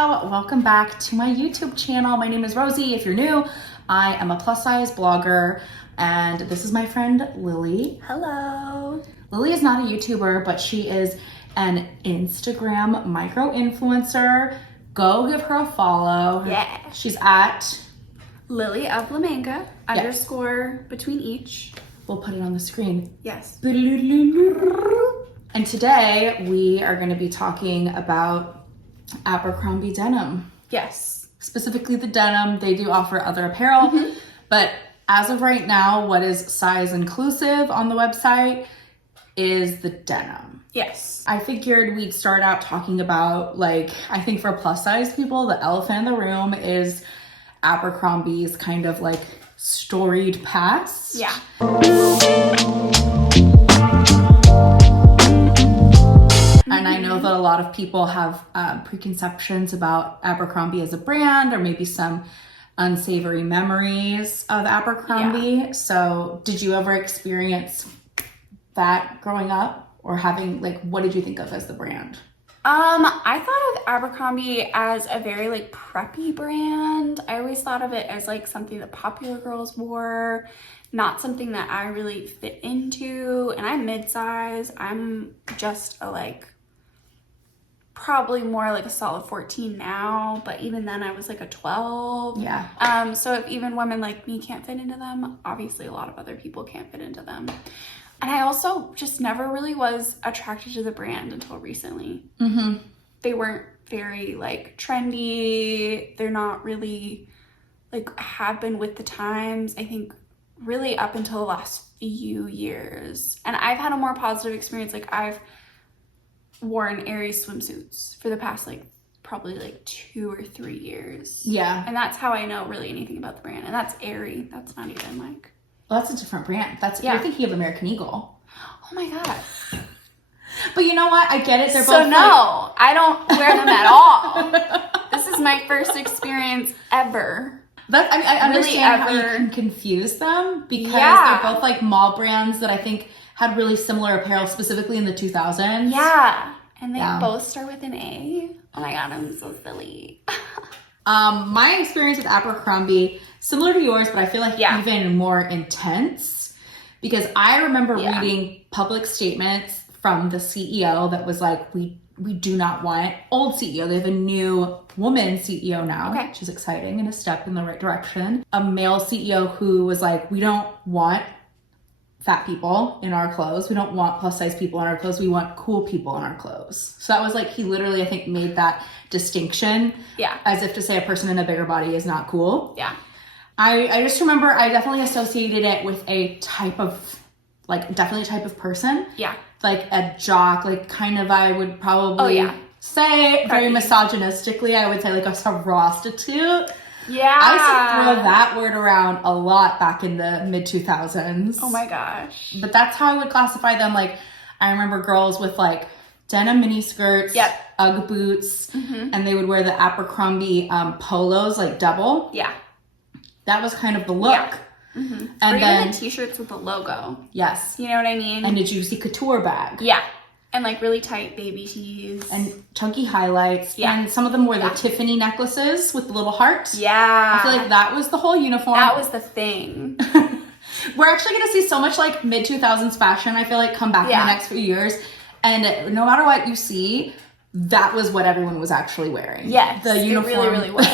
Hello, welcome back to my YouTube channel. My name is Rosie. If you're new, I am a plus size blogger and this is my friend Lily. Hello. Lily is not a YouTuber, but she is an Instagram micro influencer. Go give her a follow. Yeah. She's at Lily of La Manga, underscore between each. We'll put it on the screen. Yes. And today we are going to be talking about Abercrombie denim. Yes. Specifically the denim. They do offer other apparel, but as of right now, what is size inclusive on the website is the denim. Yes. I figured we'd start out talking about, like, I think for plus size people, the elephant in the room is Abercrombie's kind of like storied past. Yeah. And I know that a lot of people have preconceptions about Abercrombie as a brand, or maybe some unsavory memories of Abercrombie. Yeah. So did you ever experience that growing up, or having, like, what did you think of as the brand? I thought of Abercrombie as a very like preppy brand. I always thought of it as like something that popular girls wore, not something that I really fit into. And I'm mid-size. I'm just a like, probably more like a solid 14 now, but even then I was like a 12. Yeah. So if even women like me can't fit into them, obviously a lot of other people can't fit into them. And I also just never really was attracted to the brand until recently. Mm-hmm. They weren't very like trendy. They're not really like have been with the times, I think, really up until the last few years. And I've had a more positive experience. Like I've worn airy swimsuits for the past like probably like 2 or 3 years. Yeah. And that's how I know really anything about the brand. And that's airy. That's not even like... Well, that's a different brand. You're thinking of American Eagle. Oh my God. But you know what? I get it. They're so both no, I don't wear them at all. This is my first experience ever. I understand how you can confuse them because they're both like mall brands that I think had really similar apparel, specifically in the 2000s. Yeah. And they both start with an A. Oh my God, I'm so silly. My experience with Abercrombie, similar to yours, but I feel like even more intense, because I remember reading public statements from the CEO that was like, we do not want old CEO. They have a new woman CEO now, which is exciting and a step in the right direction. A male CEO who was like, we don't want fat people in our clothes. We don't want plus size people in our clothes. We want cool people in our clothes. So that was like, he literally, I think, made that distinction. Yeah. As if to say a person in a bigger body is not cool. Yeah. I just remember I definitely associated it with a type of, like, definitely a type of person. Yeah. Like a jock, like kind of, I would probably say very misogynistically, I would say like a prostitute. Yeah. I used to throw that word around a lot back in the mid 2000s. Oh my gosh. But that's how I would classify them. Like, I remember girls with like denim mini skirts, Ugg boots, and they would wear the Abercrombie polos, like double. Yeah. That was kind of the look. Yeah. Mm-hmm. And or then even the t-shirts with the logo. Yes. You know what I mean? And a juicy couture bag. Yeah. And like really tight baby tees. And chunky highlights. Yeah. And some of them wore the Tiffany necklaces with the little hearts. Yeah. I feel like that was the whole uniform. That was the thing. We're actually going to see so much like mid 2000s fashion, I feel like, come back in the next few years. And no matter what you see, that was what everyone was actually wearing. Yes. The uniform. It really, really was.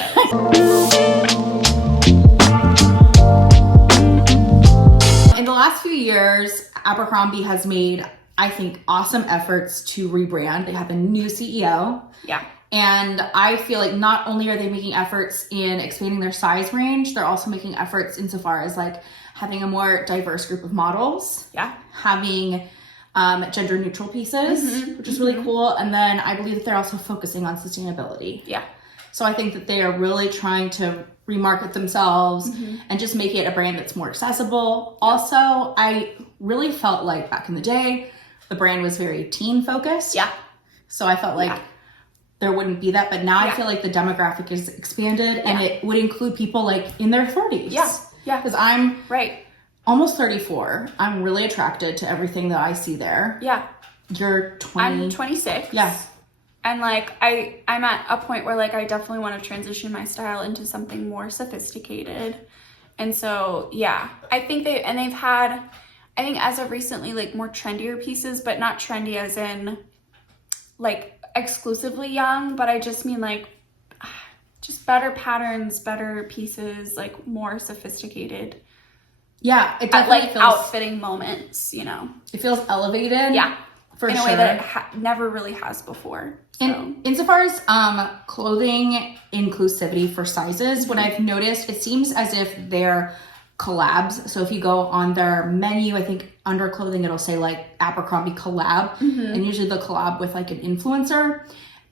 In the last few years, Abercrombie has made, I think, awesome efforts to rebrand. They have a new CEO. Yeah. And I feel like not only are they making efforts in expanding their size range, they're also making efforts insofar as like having a more diverse group of models. Yeah. Having gender neutral pieces, which is really cool. And then I believe that they're also focusing on sustainability. Yeah. So I think that they are really trying to remarket themselves and just make it a brand that's more accessible. Also, I really felt like back in the day, the brand was very teen focused. Yeah. So I felt like there wouldn't be that, but now I feel like the demographic is expanded and it would include people like in their 30s. Yeah. Yeah. Because I'm almost 34. I'm really attracted to everything that I see there. Yeah. You're 20. I'm 26. Yeah. And like I'm at a point where like I definitely want to transition my style into something more sophisticated. And so yeah, I think they've had, I think as of recently, like more trendier pieces, but not trendy as in like exclusively young, but I just mean like just better patterns, better pieces, like more sophisticated. Yeah, it definitely like feels, outfitting moments, you know. It feels elevated. Yeah. For in sure. a way that it never really has before. So. Insofar as clothing inclusivity for sizes, what I've noticed, it seems as if they're collabs. So if you go on their menu, I think under clothing, it'll say like Abercrombie collab, and usually the collab with like an influencer.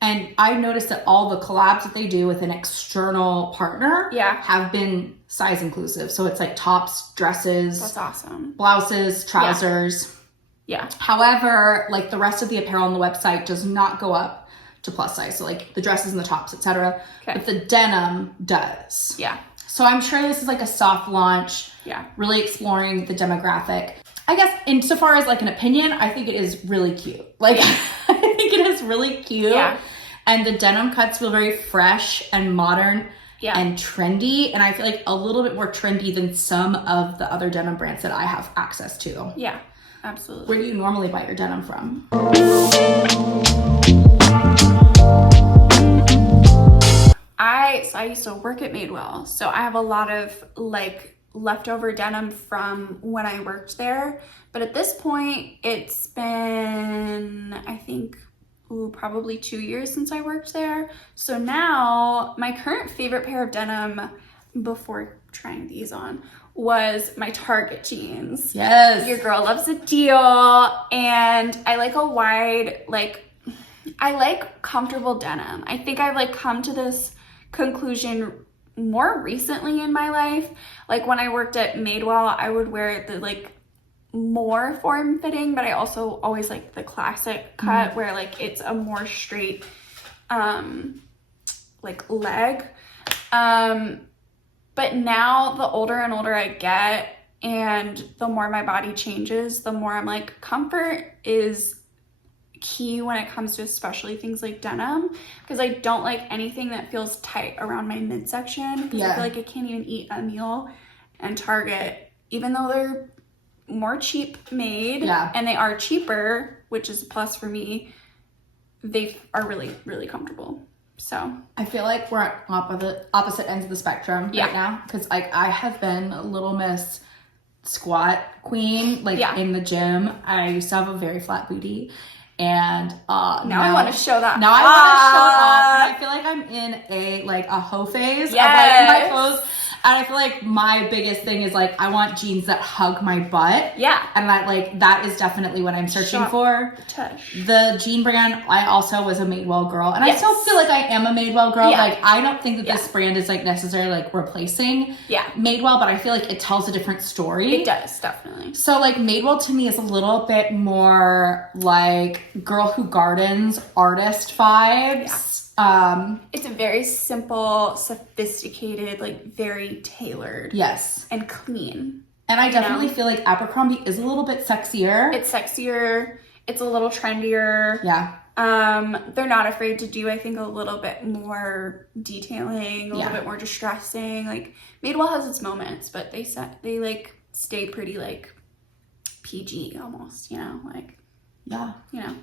And I noticed that all the collabs that they do with an external partner have been size inclusive. So it's like tops, dresses, that's awesome, blouses, trousers. Yeah. However, like the rest of the apparel on the website does not go up to plus size. So like the dresses and the tops, etc. But the denim does. Yeah. So I'm sure this is like a soft launch. Yeah. Really exploring the demographic. I guess insofar as like an opinion, I think it is really cute. Like I think it is really cute. Yeah. And the denim cuts feel very fresh and modern and trendy. And I feel like a little bit more trendy than some of the other denim brands that I have access to. Yeah, absolutely. Where do you normally buy your denim from? I used to work at Madewell, so I have a lot of like leftover denim from when I worked there. But at this point, it's been, I think, probably 2 years since I worked there. So now my current favorite pair of denim before trying these on was my Target jeans. Yes. Your girl loves a deal. And I like a wide, like, I like comfortable denim. I think I've like come to this conclusion more recently in my life. Like when I worked at Madewell, I would wear the like more form fitting, but I also always like the classic cut where like it's a more straight like leg. But now the older and older I get and the more my body changes, the more I'm like, comfort is key when it comes to especially things like denim, because I don't like anything that feels tight around my midsection, because I feel like I can't even eat a meal. And Target, even though they're more cheap made and they are cheaper, which is a plus for me, they are really, really comfortable. So I feel like we're at opposite ends of the spectrum right now, because like I have been a little miss squat queen, like in the gym. I used to have a very flat booty, and now I want to show that. Now I want to show off, and I feel like I'm in a hoe phase of like my clothes. And I feel like my biggest thing is like I want jeans that hug my butt. Yeah. And that is definitely what I'm searching for. Tush. The jean brand, I also was a Madewell girl. And I still feel like I am a Madewell girl. Like I don't think that this brand is like necessarily like replacing Madewell, but I feel like it tells a different story. It does, definitely. So like Madewell to me is a little bit more like girl who gardens artist vibes. Yeah. It's a very simple, sophisticated, like very tailored. Yes. And clean. And I definitely feel like Abercrombie is a little bit sexier. It's sexier. It's a little trendier. Yeah. They're not afraid to do, I think, a little bit more detailing, a little bit more distressing. Like Madewell has its moments, but they like stay pretty like PG almost, you know, like you know.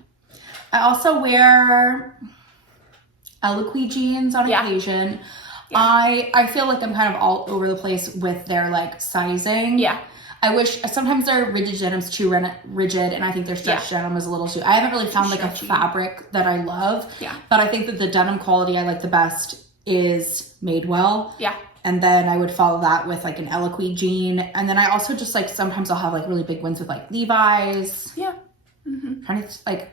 I also wear Eloquii jeans on occasion. Yeah. I feel like I'm kind of all over the place with their like sizing. Yeah. I wish sometimes their rigid denim's too rigid, and I think their stretch denim is a little too. I haven't really found like a fabric that I love. Yeah. But I think that the denim quality I like the best is Madewell. Yeah. And then I would follow that with like an Eloquii jean, and then I also just like sometimes I'll have like really big ones with like Levi's. Yeah. Mm-hmm. Trying to like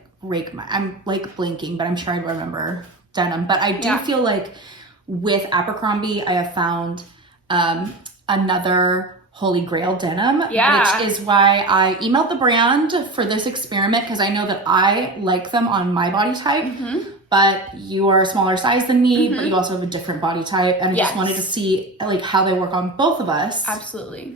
I'm like blinking, but I'm sure I remember denim. But I do feel like with Abercrombie, I have found another holy grail denim, which is why I emailed the brand for this experiment, because I know that I like them on my body type, but you are a smaller size than me, but you also have a different body type, and I just wanted to see like how they work on both of us. Absolutely.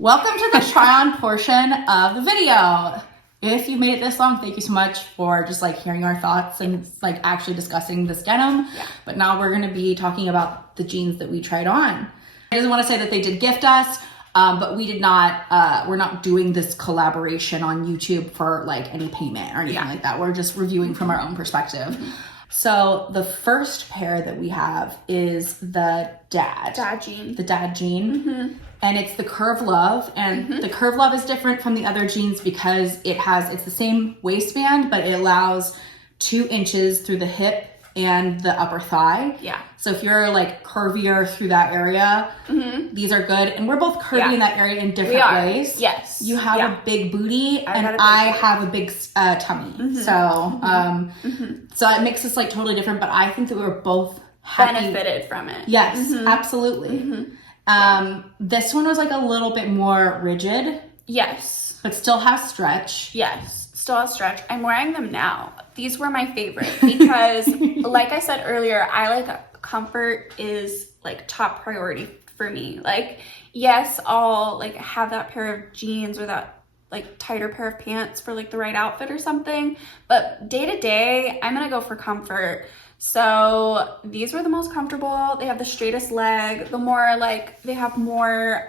Welcome to the try-on portion of the video. If you've made it this long, thank you so much for just like hearing our thoughts and like actually discussing this denim. Yeah. But now we're gonna be talking about the jeans that we tried on. I just want to say that they did gift us, but we did not, we're not doing this collaboration on YouTube for like any payment or anything like that. We're just reviewing from our own perspective. So the first pair that we have is the dad jean. The dad jean. And it's the Curve Love, and the Curve Love is different from the other jeans because it's the same waistband, but it allows 2 inches through the hip and the upper thigh. Yeah. So if you're like curvier through that area, these are good. And we're both curvy in that area in different ways. Yes. You have a big booty, and I have a big tummy. So, so it makes us like totally different, but I think that we were both benefited from it. Yes, absolutely. This one was like a little bit more rigid. Yes. But still has stretch. Yes, still has stretch. I'm wearing them now. These were my favorite because like I said earlier, I like comfort is like top priority for me. Like, yes, I'll like have that pair of jeans or that like tighter pair of pants for like the right outfit or something. But day to day, I'm gonna go for comfort. So these were the most comfortable. They have the straightest leg, they have more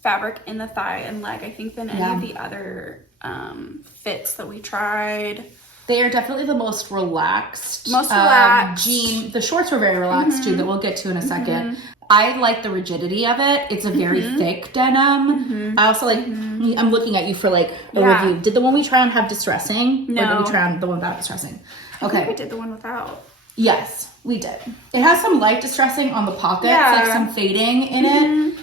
fabric in the thigh and leg, I think, than any of the other fits that we tried. They are definitely the most relaxed. Jean. The shorts were very relaxed too, that we'll get to in a second. I like the rigidity of it. It's a very thick denim. I also like, I'm looking at you for like a review. Did the one we try on have distressing? No. Or did we try on the one without distressing? Okay. I think we did the one without. Yes, we did. It has some light distressing on the pockets, like some fading in it.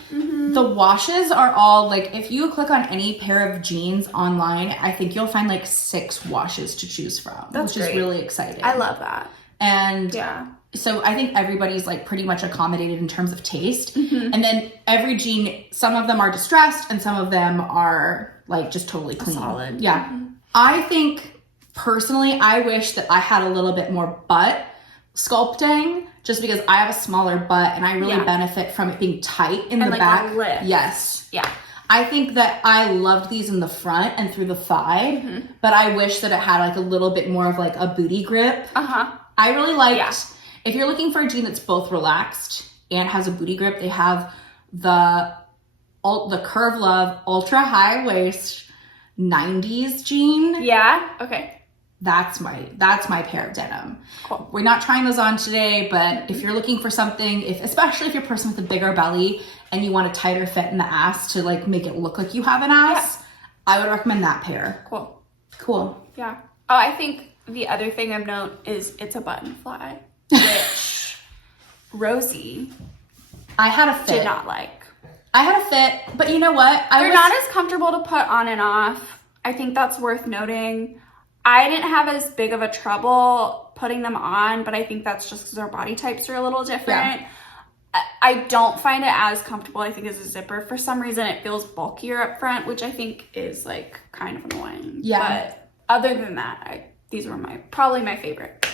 The washes are all like, if you click on any pair of jeans online, I think you'll find like 6 washes to choose from, which is really exciting. I love that. And so I think everybody's like pretty much accommodated in terms of taste. And then every jean, some of them are distressed and some of them are like just totally clean. Solid. Yeah. I think personally, I wish that I had a little bit more butt sculpting just because I have a smaller butt and I really benefit from it being tight in the back. Lift. Yes. Yeah. I think that I loved these in the front and through the thigh, but I wish that it had like a little bit more of like a booty grip. I really liked, if you're looking for a jean that's both relaxed and has a booty grip, they have the Curve Love ultra high waist 90s jean. Yeah. Okay. That's my pair of denim. Cool. We're not trying those on today, but if you're looking for something, especially if you're a person with a bigger belly and you want a tighter fit in the ass to like make it look like you have an ass, I would recommend that pair. Cool. Yeah. Oh, I think the other thing of note is it's a button fly, which Rosie I had a fit. Did not like. I had a fit, but you know what? They're not as comfortable to put on and off. I think that's worth noting. I didn't have as big of a trouble putting them on, but I think that's just because our body types are a little different. I don't find it as comfortable, I think, as a zipper. For some reason, it feels bulkier up front, which I think is like kind of annoying. Yeah. But other than that, these were probably my favorite.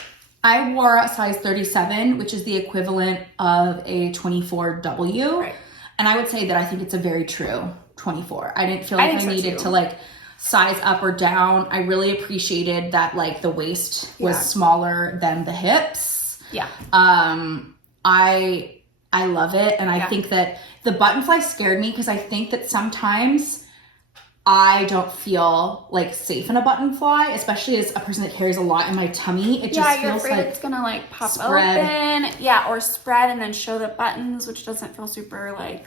I wore a size 37, which is the equivalent of a 24W. Right. And I would say that I think it's a very true 24. I didn't feel like I needed to like size up or down. I really appreciated that like the waist was smaller than the hips. Yeah. I love it. And I think that the button fly scared me because I think that sometimes I don't feel like safe in a button fly, especially as a person that carries a lot in my tummy. It just you're feels afraid like it's gonna like pop open. Yeah, or spread and then show the buttons, which doesn't feel super like.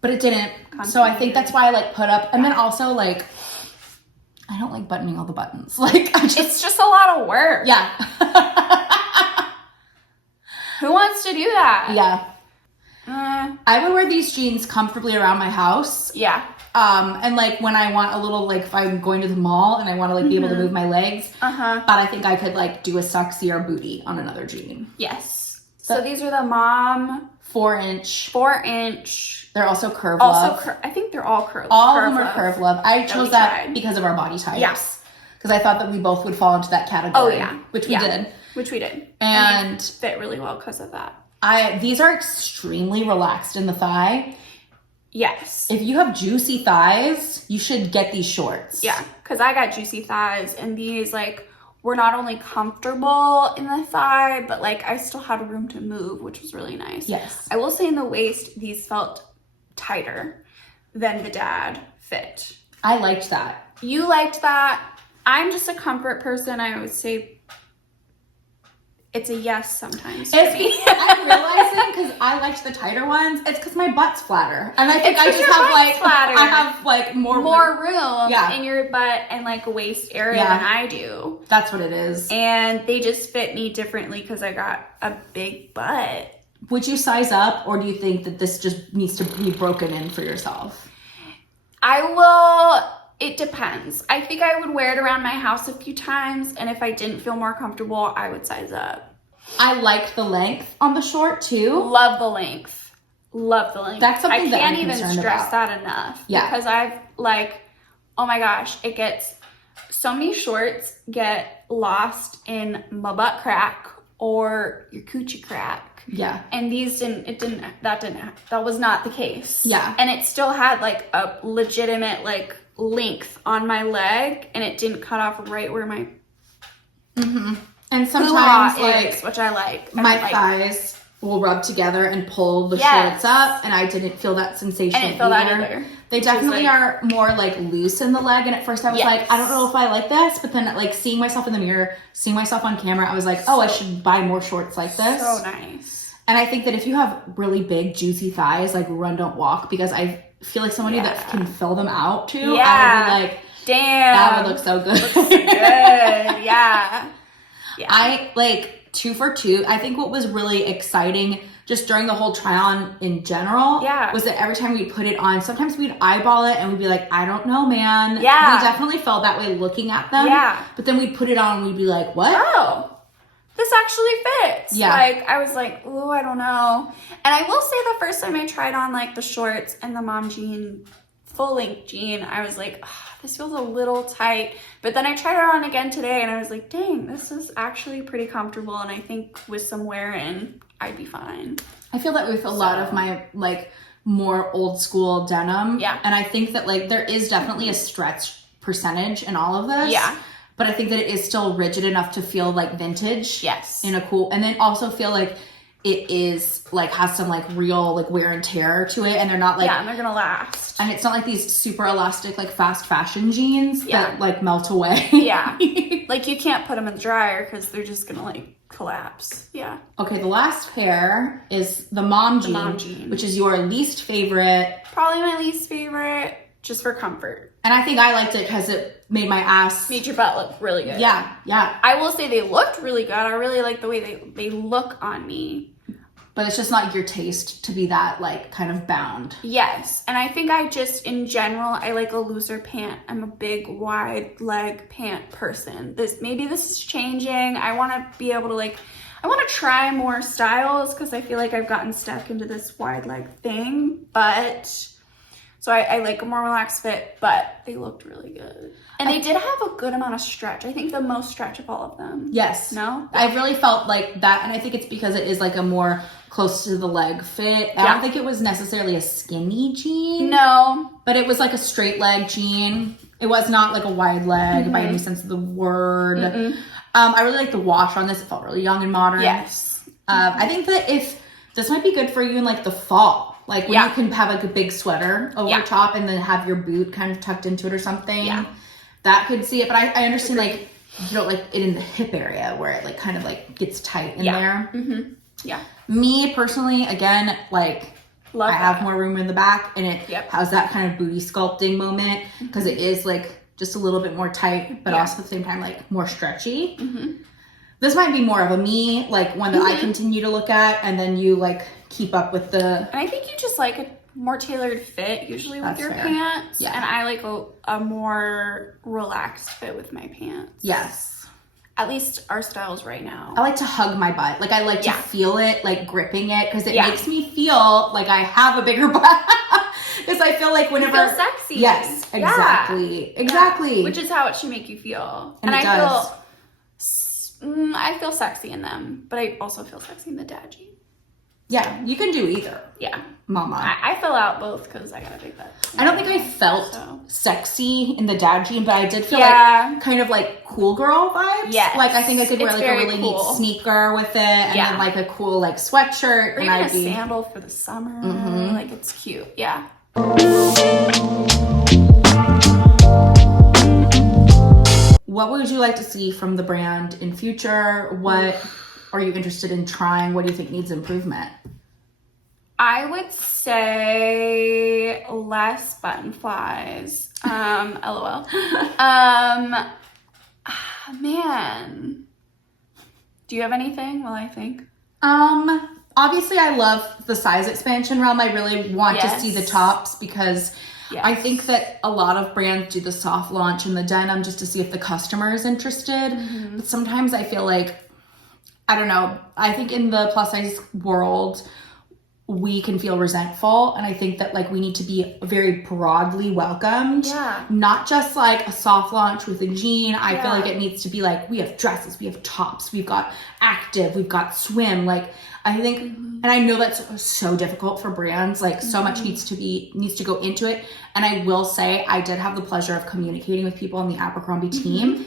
But it didn't. So I think that's why I like put up. And then also like, I don't like buttoning all the buttons. Like it's just a lot of work. Yeah. Who wants to do that? Yeah. I would wear these jeans comfortably around my house. Yeah. And like when I want a little, like if I'm going to the mall and I want to like be able to move my legs. But I think I could like do a sexier booty on another jean. Yes. So these are the mom 4-inch. 4-inch. They're also Curve Love. I think they're all Curve. All of them are Curve Love. I chose that because of our body types. Yes. Because I thought that we both would fall into that category. Oh yeah. Which we did. Which we did. And fit really well because of that. These are extremely relaxed in the thigh. Yes. If you have juicy thighs, you should get these shorts. Yeah, because I got juicy thighs, and these, like, were not only comfortable in the thigh, but, like, I still had room to move, which was really nice. Yes. I will say in the waist, these felt tighter than the dad fit. I liked that. You liked that. I'm just a comfort person. I would say it's a yes sometimes to me. I'm realizing, because I liked the tighter ones, it's because my butt's flatter. And I think I just have, like, flatter. I have, like, more room yeah. in your butt and, like, waist area Yeah. than I do. That's what it is. And they just fit me differently because I got a big butt. Would you size up, or do you think that this just needs to be broken in for yourself? It depends. I think I would wear it around my house a few times, and if I didn't feel more comfortable, I would size up. I like the length on the short too. Love the length. Love the length. That's something that I'm I can't even stress that enough. Yeah. Because I've, like, oh my gosh, so many shorts get lost in my butt crack or your coochie crack. Yeah. And these that was not the case. Yeah. And it still had, like, a legitimate, like, length on my leg, and it didn't cut off right where my and sometimes, like, is, which I like. My thighs will rub together and pull the shorts up, and I didn't feel that sensation I didn't feel that either. They definitely are more, like, loose in the leg, and at first I was like, I don't know if I like this, but then, like, seeing myself in the mirror, seeing myself on camera, I was like, I should buy more shorts like this. So nice. And I think that if you have really big, juicy thighs, like, run, don't walk, because I feel like somebody that can fill them out too, I would be like, damn, that would look so good. Looks good. Yeah. I, like, 2 for 2. I think what was really exciting just during the whole try on in general was that every time we'd put it on, sometimes we'd eyeball it and we'd be like, I don't know, man. Yeah. We definitely felt that way looking at them. Yeah. But then we'd put it on and we'd be like, what? Oh, this actually fits. Yeah. Like, I was like, ooh, I don't know. And I will say the first time I tried on, like, the shorts and the mom jean, full length jean, I was like, this feels a little tight. But then I tried it on again today and I was like, dang, this is actually pretty comfortable. And I think with some wear in, I'd be fine. I feel that with a lot of my, like, more old school denim. Yeah. And I think that, like, there is definitely a stretch percentage in all of this. Yeah. But I think that it is still rigid enough to feel like vintage. Yes. In a cool, and then also feel like it is, like, has some, like, real, like, wear and tear to it, and they're not, like, yeah, and they're gonna last. And it's not like these super elastic, like, fast fashion jeans that, like, melt away. Yeah. Like, you can't put them in the dryer because they're just gonna, like, collapse. Yeah. Okay, the last pair is the mom jean, which is your least favorite. Probably my least favorite, just for comfort. And I think I liked it because it made my ass... Made your butt look really good. Yeah, yeah. I will say they looked really good. I really like the way they look on me. But it's just not your taste to be that, like, kind of bound. Yes. And I think I just, in general, I like a looser pant. I'm a big, wide leg pant person. Maybe this is changing. I want to be able to, like... I want to try more styles because I feel like I've gotten stuck into this wide leg thing. But... So I like a more relaxed fit, but they looked really good. And they did have a good amount of stretch. I think the most stretch of all of them. Yes. No? I really felt like that, and I think it's because it is, like, a more close to the leg fit. I don't think it was necessarily a skinny jean. No. But it was, like, a straight leg jean. It was not, like, a wide leg by any sense of the word. I really like the wash on this. It felt really young and modern. Yes. I think that if this might be good for you in, like, the fall. Like, when you can have, like, a big sweater over top and then have your boot kind of tucked into it or something. Yeah. That could see it. But I understand, like, you don't like it in the hip area where it, like, kind of, like, gets tight in there. Yeah. Me, personally, again, like, I have more room in the back. And it has that kind of booty sculpting moment. Because it is, like, just a little bit more tight. But also at the same time, like, more stretchy. This might be more of a me, like, one that I continue to look at. And then you, like... keep up with the... And I think you just like a more tailored fit usually with your pants. Yeah. And I like a more relaxed fit with my pants. Yes. At least our styles right now. I like to hug my butt. Like, I like to feel it, like, gripping it, because it makes me feel like I have a bigger butt. Because I feel like whenever... You feel sexy. Yes, exactly. Yeah. Exactly. Yeah. Which is how it should make you feel. And it does. I feel sexy in them, but I also feel sexy in the dad jeans. Yeah, you can do either. Yeah. Mama. I fill out both because I got a big butt. I don't think I felt sexy in the dad jean, but I did feel like kind of like cool girl vibes. Yes. Like I think I could wear like a really neat sneaker with it and then like a cool like sweatshirt. Or even a sandal for the summer. Like it's cute. Yeah. What would you like to see from the brand in future? What are you interested in trying? What do you think needs improvement? I would say less button flies. LOL. Man. Do you have anything while I think? Obviously I love the size expansion realm. I really want to see the tops because I think that a lot of brands do the soft launch and the denim just to see if the customer is interested. But sometimes I feel like, I don't know, I think in the plus size world, we can feel resentful. And I think that like we need to be very broadly welcomed. Yeah. Not just like a soft launch with a jean. I feel like it needs to be like, we have dresses, we have tops, we've got active, we've got swim. Like I think, and I know that's so difficult for brands. Like so much needs to go into it. And I will say I did have the pleasure of communicating with people on the Abercrombie team.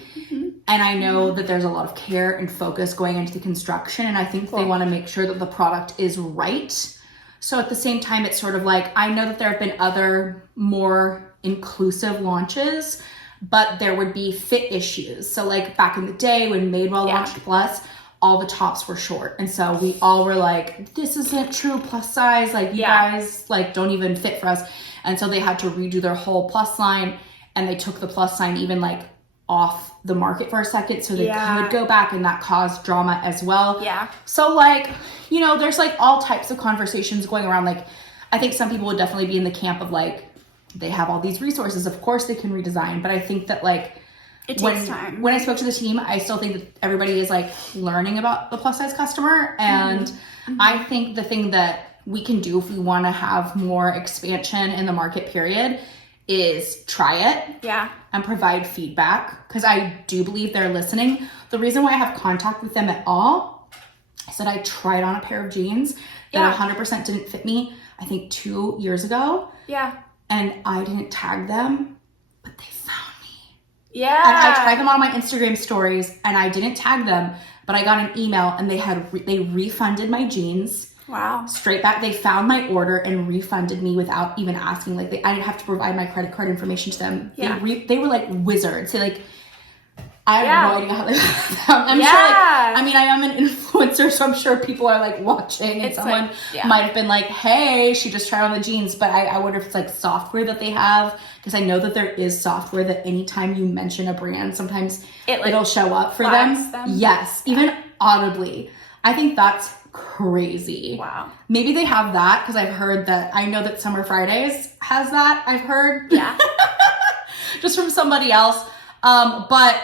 And I know that there's a lot of care and focus going into the construction. And I think they want to make sure that the product is right. So at the same time, it's sort of like, I know that there have been other more inclusive launches, but there would be fit issues. So like back in the day when Madewell launched Plus, all the tops were short. And so we all were like, this isn't true plus size. Like you guys like don't even fit for us. And so they had to redo their whole plus line and they took the plus sign even like off the market for a second so they could go back, and that caused drama as well. So like, you know, there's like all types of conversations going around. Like I think some people would definitely be in the camp of like, they have all these resources, of course they can redesign, but I think that like it takes time. When I spoke to the team, I still think that everybody is like learning about the plus size customer. And I think the thing that we can do if we want to have more expansion in the market period is try it and provide feedback, because I do believe they're listening. The reason why I have contact with them at all is that I tried on a pair of jeans that 100% didn't fit me, I think 2 years ago. And I didn't tag them, but they found me. And I tried them on my Instagram stories and I didn't tag them, but I got an email and they refunded my jeans. Straight back. They found my order and refunded me without even asking. Like I didn't have to provide my credit card information to them. They were like wizards. They like, I have no idea how they found. I'm sure like, I mean, I am an influencer, so I'm sure people are like watching and someone might have been like, hey, she just tried on the jeans. But I wonder if it's like software that they have, because I know that there is software that anytime you mention a brand, sometimes it'll show up for them. Yes, even audibly. I think that's crazy. Maybe they have that, because I've heard that, I know that Summer Fridays has that, I've heard. Just from somebody else. But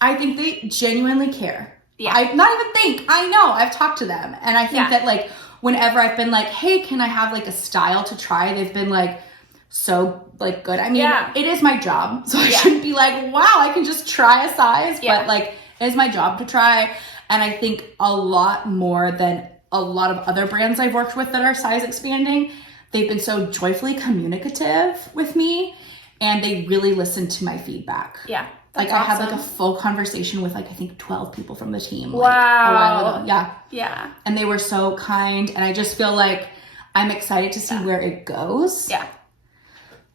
I think they genuinely care. I not even think, I know, I've talked to them. And I think that like, whenever I've been like, hey, can I have like a style to try? They've been like, so like good. I mean, it is my job. So I shouldn't be like, wow, I can just try a size. But like, it is my job to try. And I think a lot more than a lot of other brands I've worked with that are size expanding, they've been so joyfully communicative with me, and they really listen to my feedback. Like I had like a full conversation with like, I think 12 people from the team. Like, a while ago. And they were so kind, and I just feel like I'm excited to see where it goes.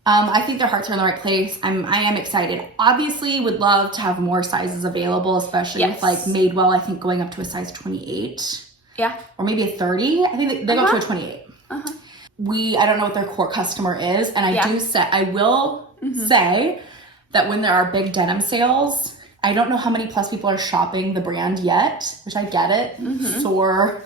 I think their hearts are in the right place. I am excited. Obviously, would love to have more sizes available, especially with like Madewell, I think going up to a size 28. Or maybe a 30. I think they go up to a 28. I don't know what their core customer is. And I will say that when there are big denim sales, I don't know how many plus people are shopping the brand yet, which I get it. Sore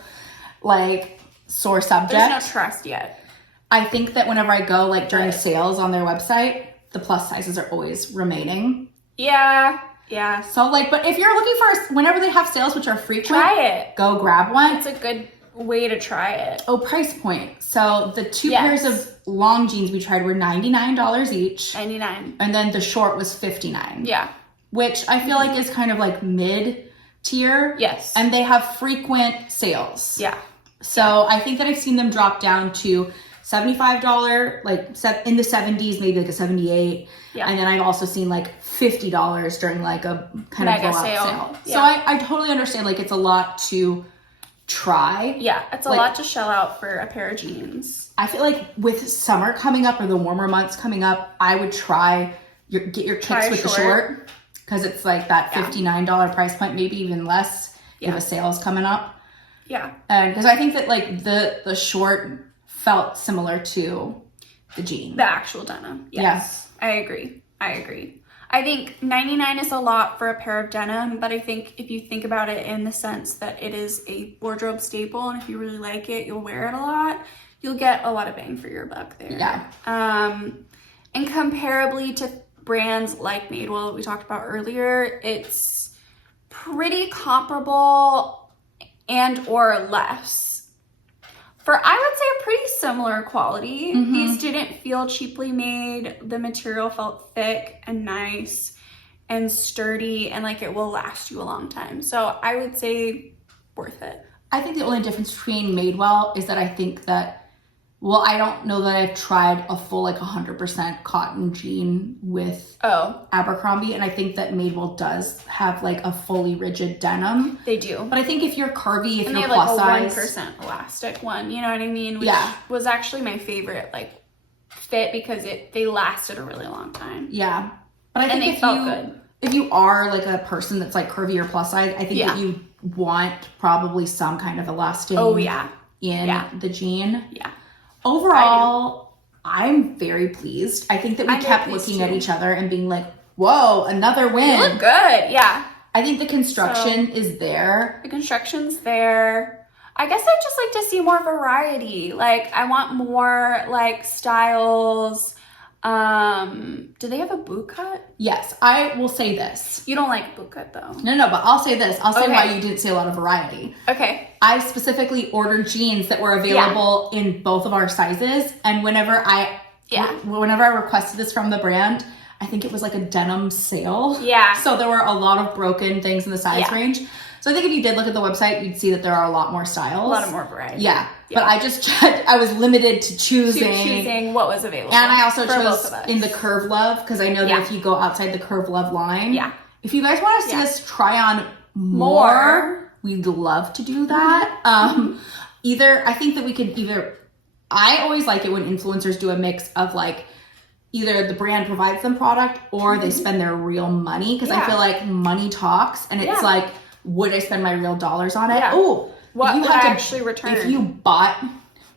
subject. There's no trust yet. I think that whenever I go like during sales on their website, the plus sizes are always remaining. So like, but if you're looking for, whenever they have sales, which are frequent, try it. Go grab one. It's a good way to try it. Oh, price point. So the two pairs of long jeans we tried were $99 each. $99. And then the short was $59. Which I feel like is kind of like mid tier. And they have frequent sales. So I think that I've seen them drop down to $75, like in the 70s, maybe like a 78. Yeah. And then I've also seen like $50 during like a kind of blowout sale. Yeah. So I totally understand, like it's a lot to try. Yeah, it's a lot to shell out for a pair of jeans. I feel like with summer coming up or the warmer months coming up, I would get your kicks with the short, because it's like that $59 price point, maybe even less if a sale is coming up. Yeah. And because I think that like the short felt similar to the jean. The actual denim. Yes. Yeah. I agree. I think $99 is a lot for a pair of denim, but I think if you think about it in the sense that it is a wardrobe staple, and if you really like it, you'll wear it a lot, you'll get a lot of bang for your buck there. Yeah. And comparably to brands like Madewell that we talked about earlier, it's pretty comparable and or less for, I would say, a pretty similar quality. These didn't feel cheaply made. The material felt thick and nice and sturdy, and like it will last you a long time. So I would say worth it. I think the only difference between Madewell is that I think that, well, I don't know that I've tried a full like 100% cotton jean with Abercrombie, and I think that Madewell does have like a fully rigid denim. They do. But I think if you're curvy, if and you're they have plus like a size, 1% elastic one, you know what I mean? Which was actually my favorite like fit, because they lasted a really long time. Yeah. But I think if you are like a person that's like curvy or plus size, I think that you want probably some kind of elastic in the jean. Yeah. Overall, I'm very pleased. I think that we kept looking at each other and being like, whoa, another win. You look good, yeah. I think the construction is there. The construction's there. I guess I'd just like to see more variety. Like, I want more, like, styles. Do they have a boot cut? Yes, I will say this. You don't like boot cut, though. No, but I'll say this. I'll say why you didn't see a lot of variety. Okay. I specifically ordered jeans that were available in both of our sizes, and whenever I requested this from the brand, I think it was like a denim sale. Yeah. So there were a lot of broken things in the size range. So I think if you did look at the website, you'd see that there are a lot more styles. A lot of more variety. Yeah. But I just checked. I was limited to choosing what was available. And I also chose in the Curve Love, because I know that if you go outside the Curve Love line, if you guys want to see us try on more, we'd love to do that. I think that we could I always like it when influencers do a mix of like, either the brand provides them product or they spend their real money, because I feel like money talks, and it's like, would I spend my real dollars on it? Oh, what would I actually return? If you bought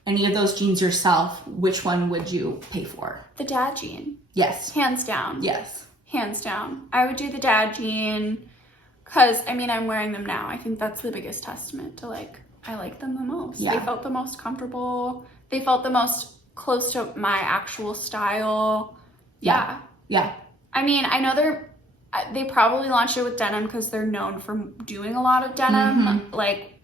any of those jeans yourself, which one would you pay for? The dad jean. Yes. Hands down. Yes. Hands down. I would do the dad jean, because, I mean, I'm wearing them now. I think that's the biggest testament to, like, I like them the most. Yeah. They felt the most comfortable. They felt the most close to my actual style. Yeah. I mean, I know they probably launched it with denim because they're known for doing a lot of denim, like,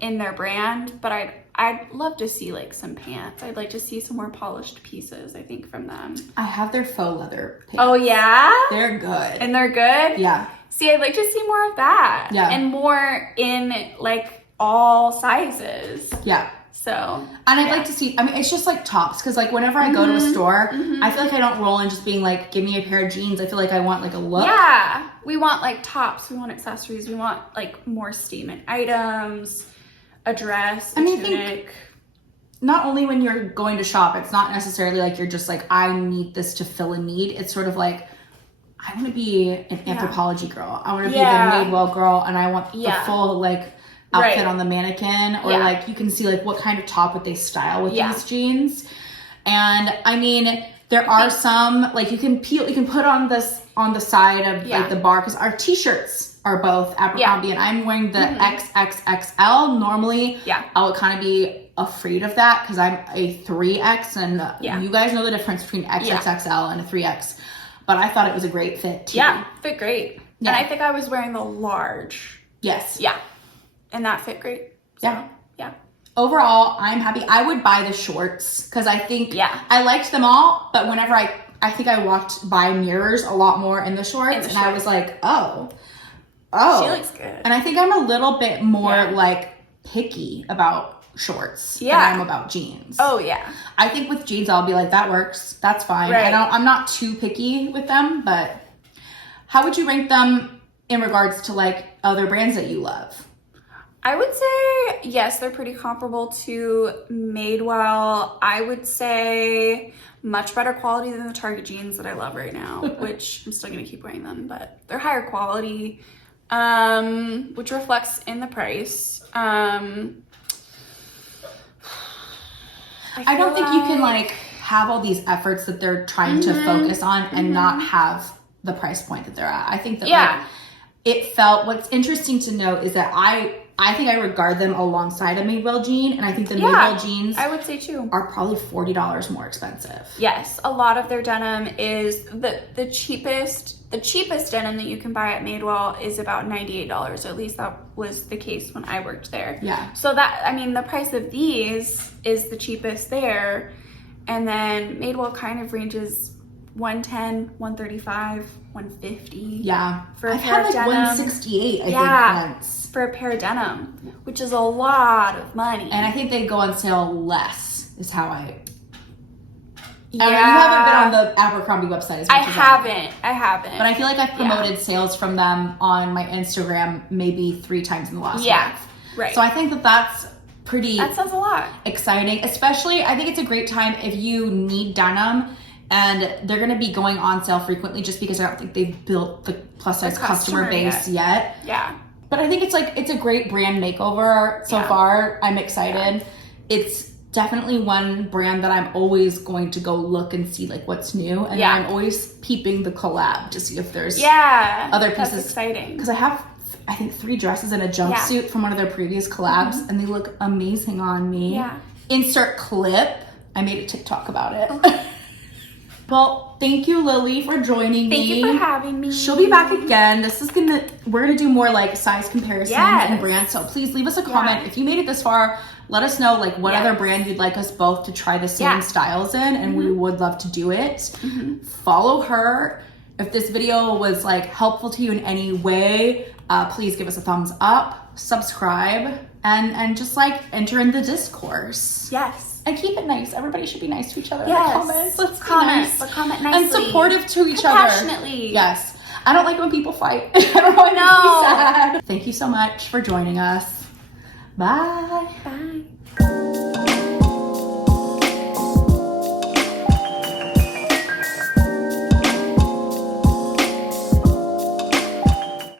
in their brand, but I'd love to see like some pants. I'd like to see some more polished pieces, I think, from them. I have their faux leather pants. Oh yeah? They're good. And they're good? Yeah. See, I'd like to see more of that. Yeah. And more in like all sizes. Yeah. So. And I'd like to see, I mean, it's just like tops, because like whenever I go to a store, I feel like I don't roll in just being like, give me a pair of jeans. I feel like I want like a look. Yeah. We want like tops. We want accessories. We want like more statement items. A dress, tunic. I think not only when you're going to shop, it's not necessarily like you're just like, I need this to fill a need. It's sort of like, I want to be an Anthropologie girl. I want to be the Madewell girl, and I want the full like outfit on the mannequin, or like you can see like what kind of top would they style with these jeans. And I mean, there are some like you can put on the side of like the bar, because our t-shirts are both Abercrombie, and I'm wearing the XXXL. Normally, I would kind of be afraid of that because I'm a 3X, and you guys know the difference between XXXL and a 3X. But I thought it was a great fit too. Yeah, fit great. Yeah. And I think I was wearing the large. Yes. Yeah. And that fit great. So, yeah. Overall, I'm happy. I would buy the shorts because I think I liked them all, but whenever I think I walked by mirrors a lot more in the shorts, and I was like, oh, she looks good. And I think I'm a little bit more like picky about shorts Yeah. than I am about jeans. Oh yeah. I think with jeans, I'll be like, that works. That's fine. Right. I'm not too picky with them, but how would you rank them in regards to like other brands that you love? I would say, yes, they're pretty comparable to Madewell. I would say much better quality than the Target jeans that I love right now, which I'm still going to keep wearing them, but they're higher quality, which reflects in the price. I don't think you can like have all these efforts that they're trying to focus on and not have the price point that they're at. I think that like, it felt, what's interesting to note is that I think I regard them alongside a Madewell jean, and I think the Madewell jeans, I would say too, are probably $40 more expensive. Yes, a lot of their denim is the cheapest denim that you can buy at Madewell is about $98. At least that was the case when I worked there. Yeah. So that, I mean, the price of these is the cheapest there, and then Madewell kind of ranges $110, $135, $150. Yeah. For a I've pair had of like denim. $168, I think, once. For a pair of denim, which is a lot of money. And I think they go on sale less, is how I Yeah. I don't know, you haven't been on the Abercrombie website as much as I haven't. But I feel like I've promoted sales from them on my Instagram maybe 3 times in the last month. Right. So I think that that's pretty that says a lot. exciting. Especially, I think it's a great time if you need denim, and they're going to be going on sale frequently just because I don't think they've built the plus size customer base yet. Yeah. But I think it's a great brand makeover so far. I'm excited. It's definitely one brand that I'm always going to go look and see like what's new, and I'm always peeping the collab to see if there's other pieces. That's exciting. Because I have, I think, 3 dresses and a jumpsuit from one of their previous collabs, and they look amazing on me. Yeah. Insert clip. I made a TikTok about it. Well, thank you, Lily, for joining me. Thank you for having me. She'll be back again. We're gonna do more like size comparisons and brands. So please leave us a comment. If you made it this far, let us know like what other brand you'd like us both to try the same styles in, and we would love to do it. Follow her. If this video was like helpful to you in any way, please give us a thumbs up, subscribe, and just like enter in the discourse. Yes. And keep it nice. Everybody should be nice to each other in Yes. the comments. Let's comment. be nice. But comment nicely. And supportive to each other. Compassionately. Yes. I don't like when people fight. I don't know. It makes me sad. Thank you so much for joining us. Bye. Bye.